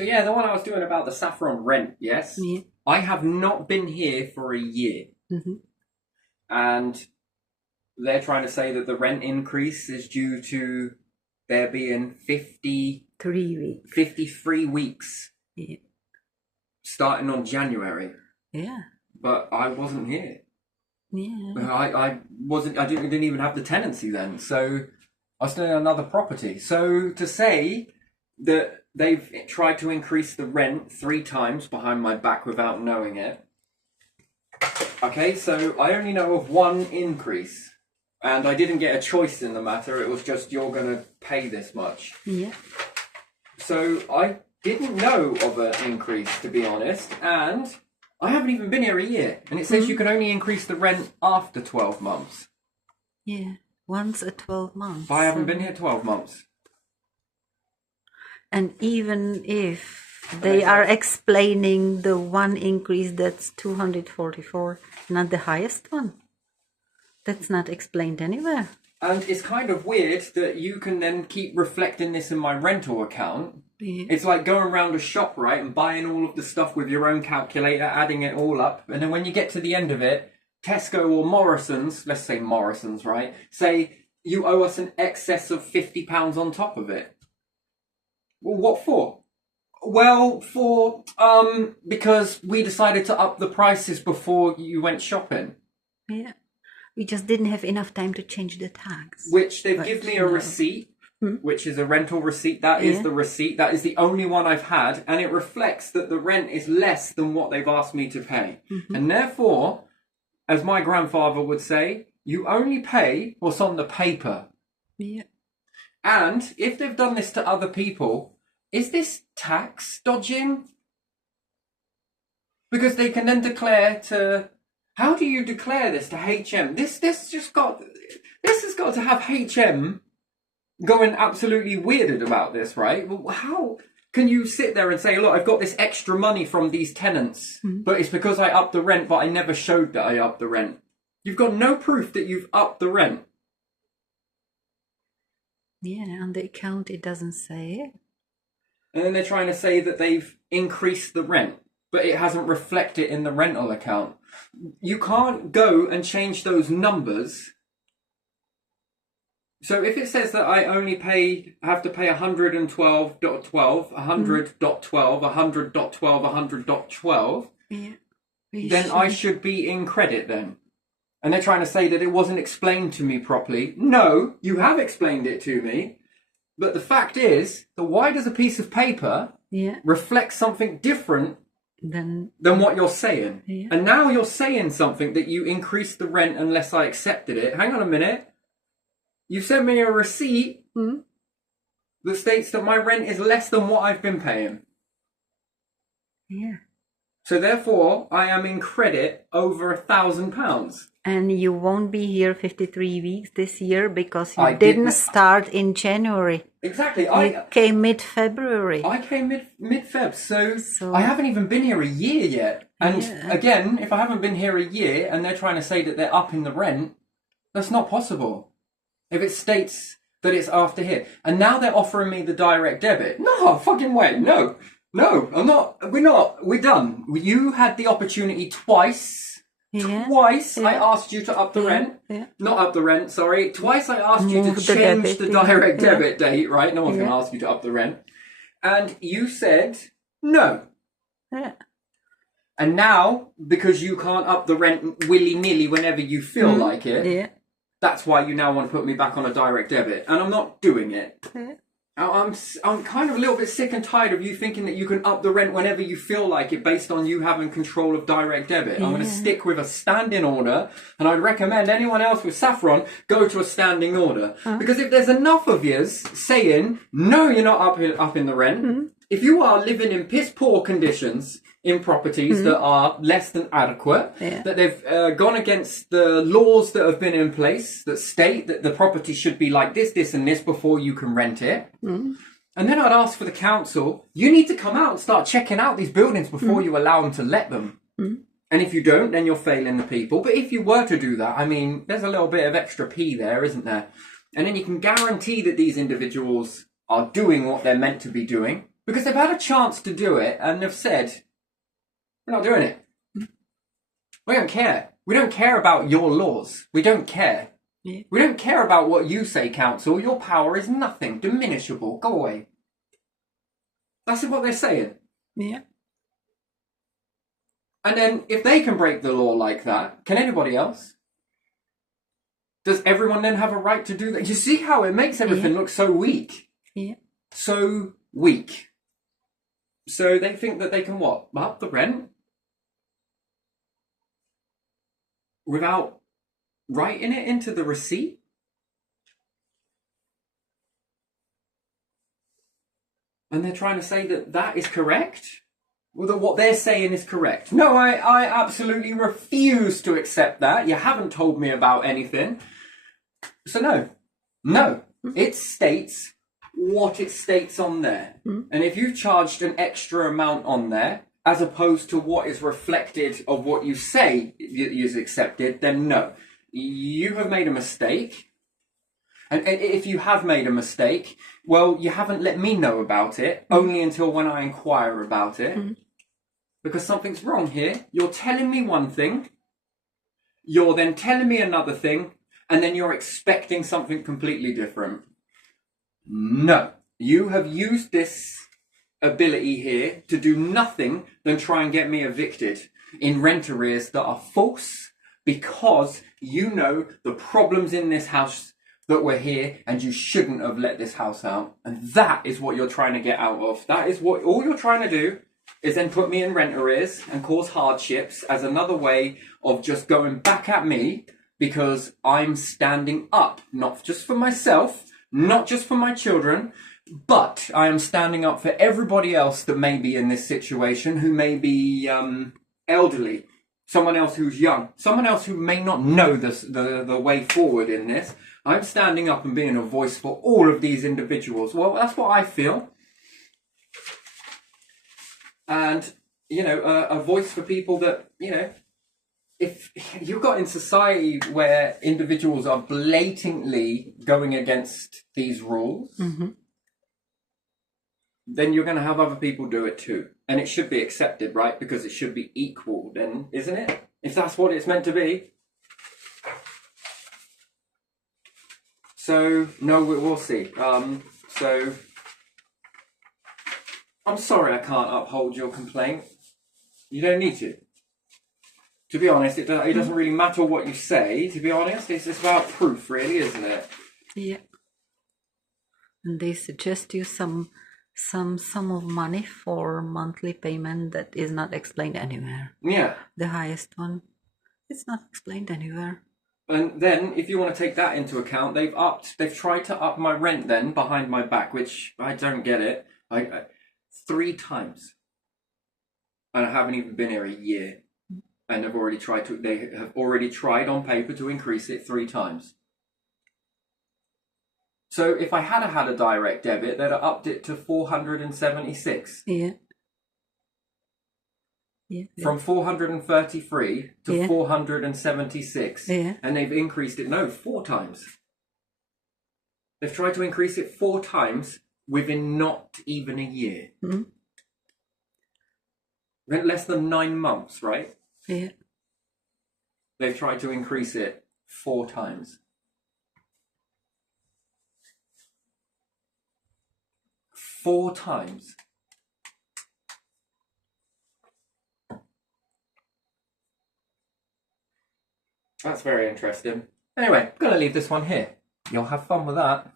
So yeah, the one I was doing about the Saffron rent, yes? Yeah. I have not been here for a year. Mm-hmm. And they're trying to say that the rent increase is due to there being 53 weeks Yeah. starting on January. Yeah. But I wasn't here. Yeah. I didn't even have the tenancy then. So I was still in another property. So to say that they've tried to increase the rent 3 times behind my back without knowing it. Okay, so I only know of one increase. And I didn't get a choice in the matter. It was just, you're going to pay this much. Yeah. So I didn't know of an increase, to be honest. And I haven't even been here a year. And it says you can only increase the rent after 12 months. Yeah. Once a 12 months. But I haven't been here 12 months. And even if they are explaining the one increase that's 244, not the highest one. That's not explained anywhere. And it's kind of weird that you can then keep reflecting this in my rental account. Yeah. It's like going around a shop, right, and buying all of the stuff with your own calculator, adding it all up. And then when you get to the end of it, Tesco or Morrison's, let's say Morrison's, right, say you owe us an excess of £50 on top of it. Well, what for? Well, because we decided to up the prices before you went shopping. Yeah. We just didn't have enough time to change the tags. Which they've given me a receipt, which is a rental receipt. That is the receipt. That is the only one I've had. And it reflects that the rent is less than what they've asked me to pay. Mm-hmm. And therefore, as my grandfather would say, you only pay what's on the paper. Yeah. And if they've done this to other people, is this tax dodging? Because they can then declare to... How do you declare this to HM? This has got to have HM going absolutely weirded about this, right? Well, how can you sit there and say, look, I've got this extra money from these tenants, but it's because I upped the rent, but I never showed that I upped the rent. You've got no proof that you've upped the rent. Yeah, on the account it doesn't say it. And then they're trying to say that they've increased the rent, but it hasn't reflected in the rental account. You can't go and change those numbers. So if it says that I only have to pay 112.12, 100.12, 100.12, 100.12, then I should be in credit then. And they're trying to say that it wasn't explained to me properly. No, you have explained it to me. But the fact is, that why does a piece of paper reflect something different than what you're saying? Yeah. And now you're saying something that you increased the rent unless I accepted it. Hang on a minute. You sent me a receipt that states that my rent is less than what I've been paying. Yeah. So therefore, I am in credit over £1,000. And you won't be here 53 weeks this year because you didn't start in January. Exactly. You came mid-February. I came mid-Feb, so I haven't even been here a year yet. And again, if I haven't been here a year and they're trying to say that they're upping the rent, that's not possible. If it states that it's after here. And now they're offering me the direct debit. No, fucking way. No, I'm not. We're done. You had the opportunity twice. Twice I asked you to up the rent. Yeah. Not up the rent, sorry. Twice I asked you to change the direct debit date, right? No one's going to ask you to up the rent. And you said no. Yeah. And now, because you can't up the rent willy-nilly whenever you feel like it, that's why you now want to put me back on a direct debit. And I'm not doing it. Yeah. I'm kind of a little bit sick and tired of you thinking that you can up the rent whenever you feel like it based on you having control of direct debit. I'm going to stick with a standing order, and I'd recommend anyone else with Saffron go to a standing order. Because if there's enough of yous saying, no, you're not up in the rent, if you are living in piss poor conditions in properties that are less than adequate, that they've gone against the laws that have been in place that state that the property should be like this, this and this before you can rent it. And then I'd ask for the council, you need to come out and start checking out these buildings before you allow them to let them. And if you don't, then you're failing the people. But if you were to do that, I mean, there's a little bit of extra P there, isn't there? And then you can guarantee that these individuals are doing what they're meant to be doing. Because they've had a chance to do it and they've said, we're not doing it. We don't care. We don't care about your laws. We don't care. Yeah. We don't care about what you say, council. Your power is nothing, diminishable. Go away. That's what they're saying. Yeah. And then if they can break the law like that, can anybody else? Does everyone then have a right to do that? You see how it makes everything look so weak? Yeah. So weak. So they think that they can what? Up the rent? Without writing it into the receipt? And they're trying to say that that is correct? Well, that what they're saying is correct. No, I absolutely refuse to accept that. You haven't told me about anything. So no. It states what it states on there. And if you've charged an extra amount on there, as opposed to what is reflected of what you say is accepted, then no. You have made a mistake. And if you have made a mistake, well, you haven't let me know about it, only until when I inquire about it. Because something's wrong here. You're telling me one thing, you're then telling me another thing, and then you're expecting something completely different. No. You have used this ability here to do nothing than try and get me evicted in rent arrears that are false, because you know the problems in this house that were here, and you shouldn't have let this house out. And that is what you're trying to get out of. That is what all you're trying to do, is then put me in rent arrears and cause hardships as another way of just going back at me, because I'm standing up, not just for myself, not just for my children, but I am standing up for everybody else that may be in this situation, who may be elderly, someone else who's young, someone else who may not know the way forward in this. I'm standing up and being a voice for all of these individuals. Well, that's what I feel. And, you know, a voice for people that, you know, if you've got in society where individuals are blatantly going against these rules, then you're going to have other people do it too. And it should be accepted, right? Because it should be equal then, isn't it? If that's what it's meant to be. So, no, we'll see. So, I'm sorry I can't uphold your complaint. You don't need to. To be honest, it doesn't really matter what you say, to be honest. It's just about proof, really, isn't it? Yeah. And they suggest you some sum of money for monthly payment that is not explained anywhere. Yeah. The highest one, it's not explained anywhere. And then, if you want to take that into account, they've tried to up my rent then, behind my back, which I don't get it. 3 times. And I haven't even been here a year. And they have already tried on paper to increase it 3 times. So if I had a direct debit, they'd have upped it to 476. Yeah. Yeah. From 433 to 476. Yeah. And they've increased it, 4 times. They've tried to increase it 4 times within not even a year. Less than 9 months, right? Yeah. They've tried to increase it 4 times. 4 times. That's very interesting. Anyway, I'm going to leave this one here. You'll have fun with that.